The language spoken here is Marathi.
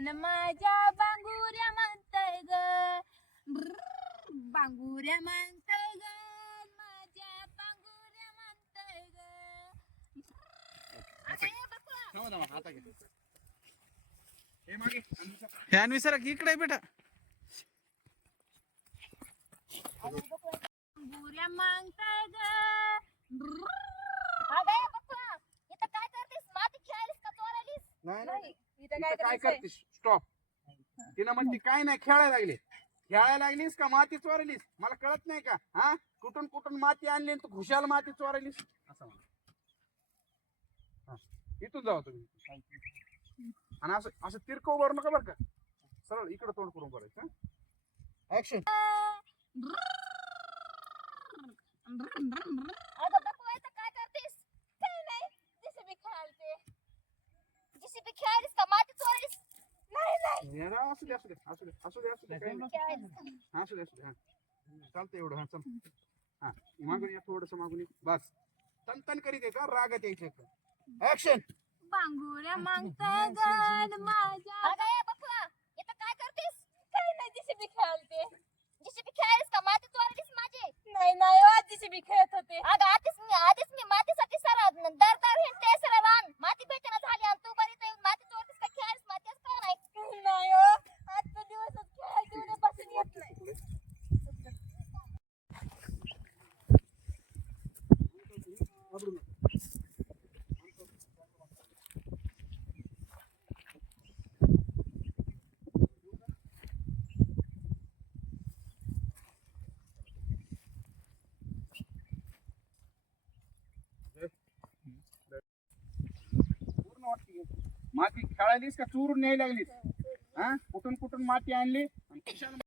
गण माझ्या बांगुऱ्या म्हणतय ग. बांगुऱ्या म्हणतय ग. माझ्या बांगुऱ्या म्हणतय ग. हे मागे आणि विचार. हे अन्वी सर इकडे बेटा. बांगुऱ्या मागताय ग. काय करतेस? माती खेळायलीस का? चोरायलीस नाही नाही, इथं इथं काय? करतेस? स्टॉप तिनं म्हणते काय नाही खेळायला लागले खेळायला लागलीस का? माती चोरलीस मला कळत नाही का? हा? कुठून कुठून माती आणली आणि तू खुशाल माती चोरलीस असं म्हणा. हा, इथून जावा तुम्ही. आणि असं असं तिरकं उभारू नका बरं का. सरळ इकडे तोंड करून करायचं ऍक्शन काय करतेस. काय नाही. खेळायलीस का? माती असू दे असू दे असू दे असू दे असू दे काही नाही. हा, असू दे असू दे हा चालतं एवढं हा चल हा मागून या थोडस मागून ये. बस तन करीत आहे का रागत यायचं ऍक्शन बांगुऱ्या मागताय गण माझ्या अगं ये बकुळा इथं काय करतेस काय नाही जेसीबी खेळालते जीसीबी खेळायलीस का माती चोरायलीस माझी नाही नाही हो जेसीबी खेळत होते अगं आधीच मी आधीच मी मातीसाठी सर दर दर हिंडते सर रान माती भेटना झाली आणि तू बरी ते माती चोरतीस का खेळायलीस मातीच का नाही नाही हो आजचा दिवसच खेळायचे उद्यापासून येत नाही पूर्ण वाटते माती खेळायलीस का चोरून न्यायला लागलीस हा कुठून कुठून माती आणली आणि कशाला